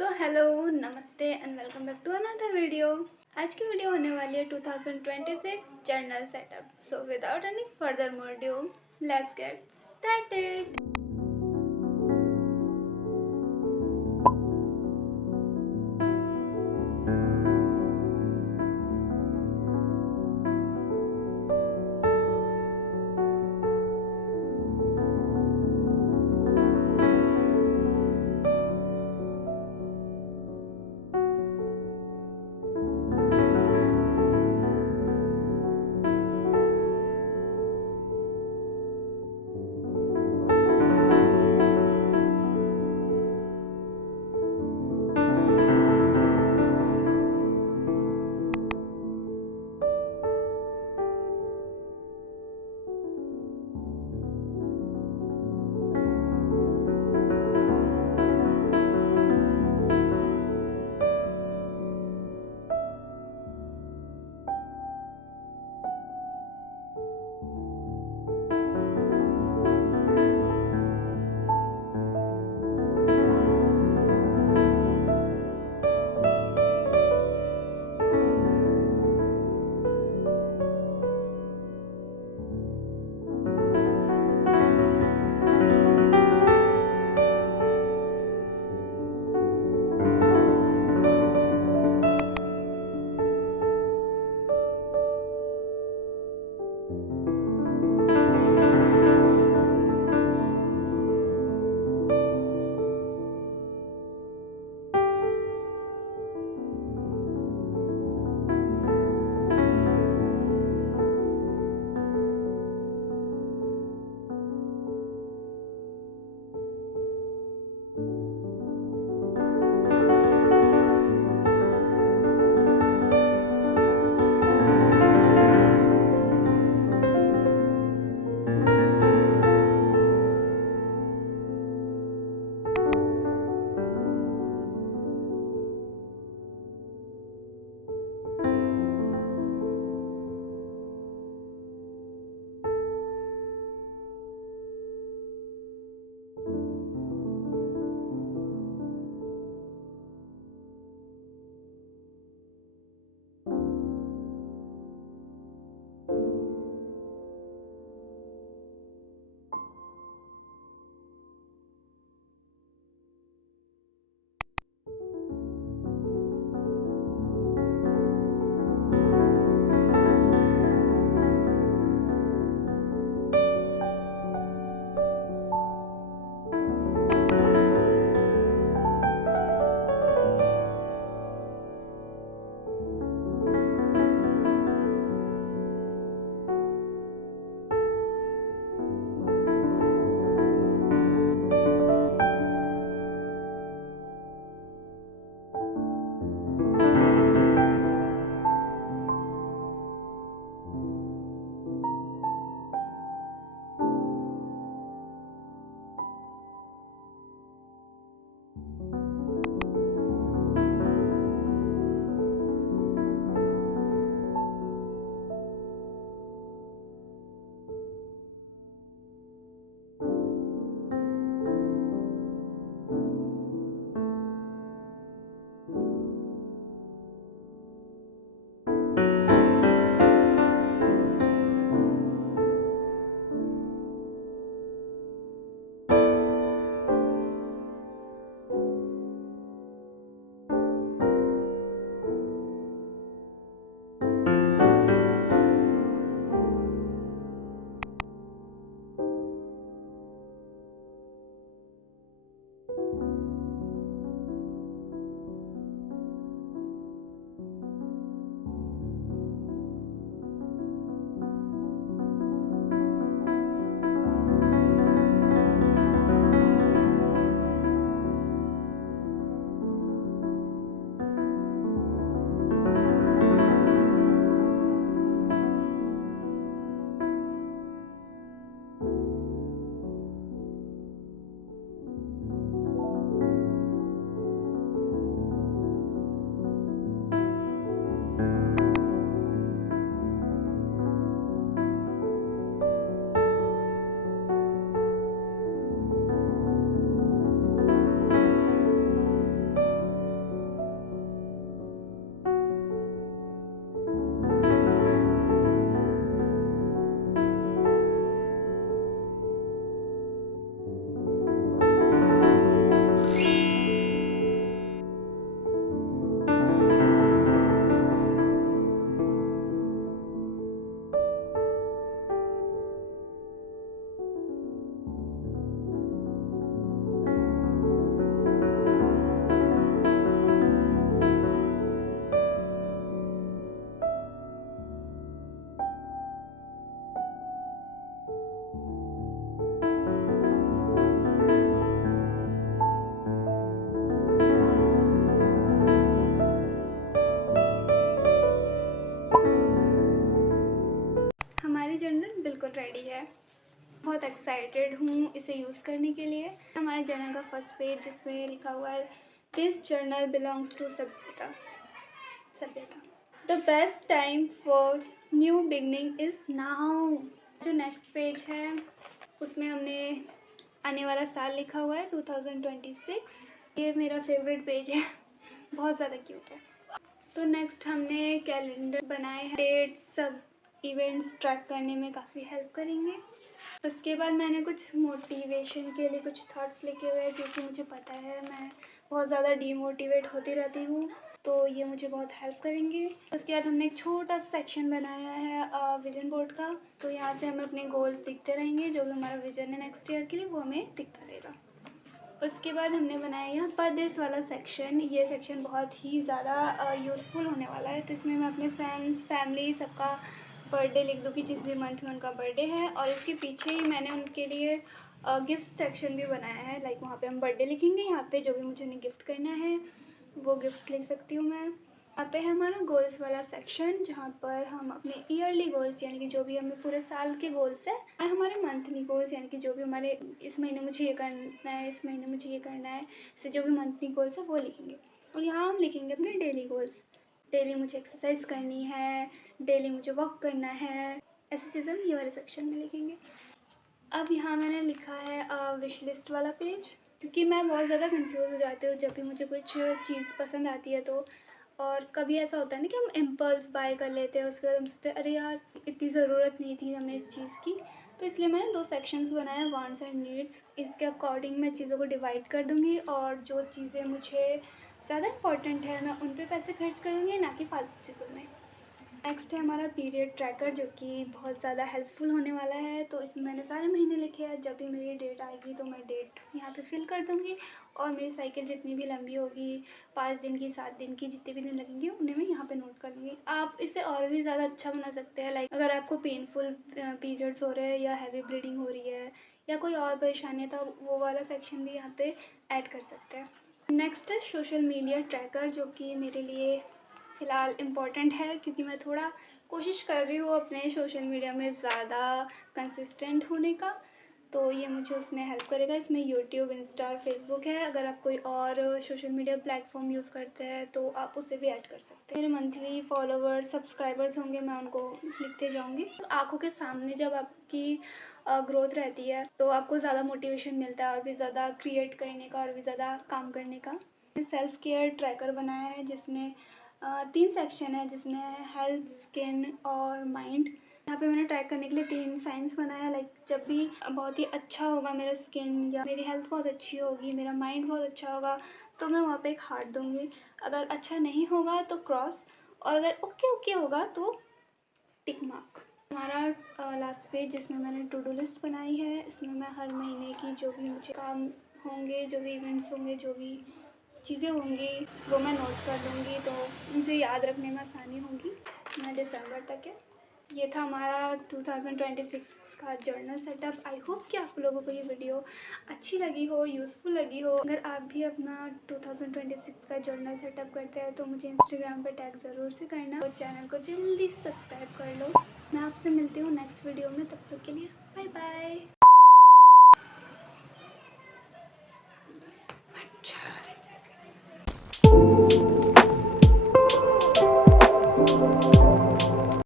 सो hello, नमस्ते and welcome back to another video. आज की वीडियो होने वाली है 2026 journal setup. So without any further module, let's get started. Excited हूँ इसे यूज़ करने के लिए। हमारे जर्नल का फर्स्ट पेज जिसमें लिखा हुआ है दिस जर्नल बिलोंग्स टू सभ्यता। The best time for new beginning is now. जो नेक्स्ट पेज है उसमें हमने आने वाला साल लिखा हुआ है 2026। ये मेरा फेवरेट पेज है, बहुत ज़्यादा क्यूट है। तो नेक्स्ट हमने कैलेंडर बनाए हैं, डेट्स सब इवेंट्स ट्रैक करने में काफ़ी हेल्प करेंगे। उसके बाद मैंने कुछ मोटिवेशन के लिए कुछ थॉट्स लिखे हुए हैं क्योंकि मुझे पता है मैं बहुत ज़्यादा डीमोटिवेट होती रहती हूँ, तो ये मुझे बहुत हेल्प करेंगे। उसके बाद हमने एक छोटा सा सेक्शन बनाया है विजन बोर्ड का, तो यहाँ से हमें अपने गोल्स दिखते रहेंगे, जो भी हमारा विजन है नेक्स्ट ईयर के लिए वो हमें दिखता रहेगा। उसके बाद हमने बनाया यहाँ बर्थडेज वाला सेक्शन। ये सेक्शन बहुत ही ज़्यादा यूज़फुल होने वाला है, तो इसमें मैं अपने फ्रेंड्स फैमिली सबका बर्थडे लिख दूँगी जिस भी मंथ में उनका बर्थडे है। और इसके पीछे ही मैंने उनके लिए गिफ्ट सेक्शन भी बनाया है, लाइक वहाँ पे हम बर्थडे लिखेंगे, यहाँ पे जो भी मुझे उन्हें गिफ्ट करना है वो गिफ्ट्स लिख सकती हूँ मैं। यहाँ पे है हमारा गोल्स वाला सेक्शन जहाँ पर हम अपने ईयरली गोल्स यानी कि जो भी हमें पूरे साल के गोल्स हैं और हमारे मंथली गोल्स यानी कि जो भी हमारे इस महीने मुझे ये करना है, इस महीने मुझे ये करना है, इससे जो भी मंथली गोल्स है वो लिखेंगे। और यहाँ हम लिखेंगे अपने डेली गोल्स। डेली मुझे एक्सरसाइज करनी है, डेली मुझे वॉक करना है, ऐसी चीज़ें हम ये वाले सेक्शन में लिखेंगे। अब यहाँ मैंने लिखा है विश लिस्ट वाला पेज, क्योंकि मैं बहुत ज़्यादा कंफ्यूज हो जाती हूँ जब भी मुझे कुछ चीज़ पसंद आती है तो। और कभी ऐसा होता है ना कि हम इम्पल्स बाय कर लेते हैं, उसके बाद हम सोचते हैं अरे यार इतनी ज़रूरत नहीं थी हमें इस चीज़ की। तो इसलिए मैंने 2 सेक्शंस बनाए हैं, वांट्स एंड नीड्स। इसके अकॉर्डिंग मैं चीज़ों को डिवाइड कर दूँगी और जो चीज़ें मुझे ज़्यादा इंपॉर्टेंट है मैं उन पे पैसे खर्च करूँगी, ना कि फालतू चीज़ों में। नेक्स्ट है हमारा पीरियड ट्रैकर जो कि बहुत ज़्यादा हेल्पफुल होने वाला है। तो इसमें मैंने सारे महीने लिखे हैं, जब भी मेरी डेट आएगी तो मैं डेट यहाँ पे फिल कर दूँगी और मेरी साइकिल जितनी भी लंबी होगी 5 दिन की 7 दिन की जितने भी दिन लगेंगे उन्हें मैं यहाँ पे नोट कर लूँगी। आप इसे और भी ज़्यादा अच्छा बना सकते हैं, लाइक अगर आपको पेनफुल पीरियड्स हो रहे हैं या हैवी ब्लीडिंग हो रही है या कोई और परेशानी है तो वो वाला सेक्शन भी यहाँ पे ऐड कर सकते हैं। नेक्स्ट है सोशल मीडिया ट्रैकर जो कि मेरे लिए फ़िलहाल इम्पॉर्टेंट है, क्योंकि मैं थोड़ा कोशिश कर रही हूँ अपने सोशल मीडिया में ज़्यादा कंसिस्टेंट होने का, तो ये मुझे उसमें हेल्प करेगा। इसमें यूट्यूब, इंस्टा और फेसबुक है। अगर आप कोई और सोशल मीडिया प्लेटफॉर्म यूज़ करते हैं तो आप उसे भी ऐड कर सकते हैं। मेरे मंथली फॉलोवर्स सब्सक्राइबर्स होंगे, मैं उनको लिखते जाऊँगी। आँखों के सामने जब आपकी ग्रोथ रहती है तो आपको ज़्यादा मोटिवेशन मिलता है और भी ज़्यादा क्रिएट करने का और भी ज़्यादा काम करने का। सेल्फ केयर ट्रैकर बनाया है जिसमें 3 सेक्शन है, जिसमें है हेल्थ, स्किन और माइंड। यहाँ पे मैंने ट्रैक करने के लिए 3 साइंस बनाया, लाइक जब भी बहुत ही अच्छा होगा मेरा स्किन या मेरी हेल्थ बहुत अच्छी होगी, मेरा माइंड बहुत अच्छा होगा तो मैं वहाँ पे एक हार्ट दूँगी। अगर अच्छा नहीं होगा तो क्रॉस, और अगर ओके ओके होगा तो टिक मार्क। हमारा लास्ट पेज जिसमें मैंने टू डू लिस्ट बनाई है, इसमें मैं हर महीने की जो भी मुझे काम होंगे, जो भी इवेंट्स होंगे, जो भी चीज़ें होंगी वो मैं नोट कर लूँगी तो मुझे याद रखने में आसानी होगी। मैं दिसंबर तक है। ये था हमारा 2026 का जर्नल सेटअप। आई होप कि आप लोगों को ये वीडियो अच्छी लगी हो, यूज़फुल लगी हो। अगर आप भी अपना 2026 का जर्नल सेटअप करते हैं तो मुझे इंस्टाग्राम पे टैग ज़रूर से करना और चैनल को जल्दी से सब्सक्राइब कर लो। मैं आपसे मिलती हूँ नेक्स्ट वीडियो में, तब तक के लिए बाय बाय।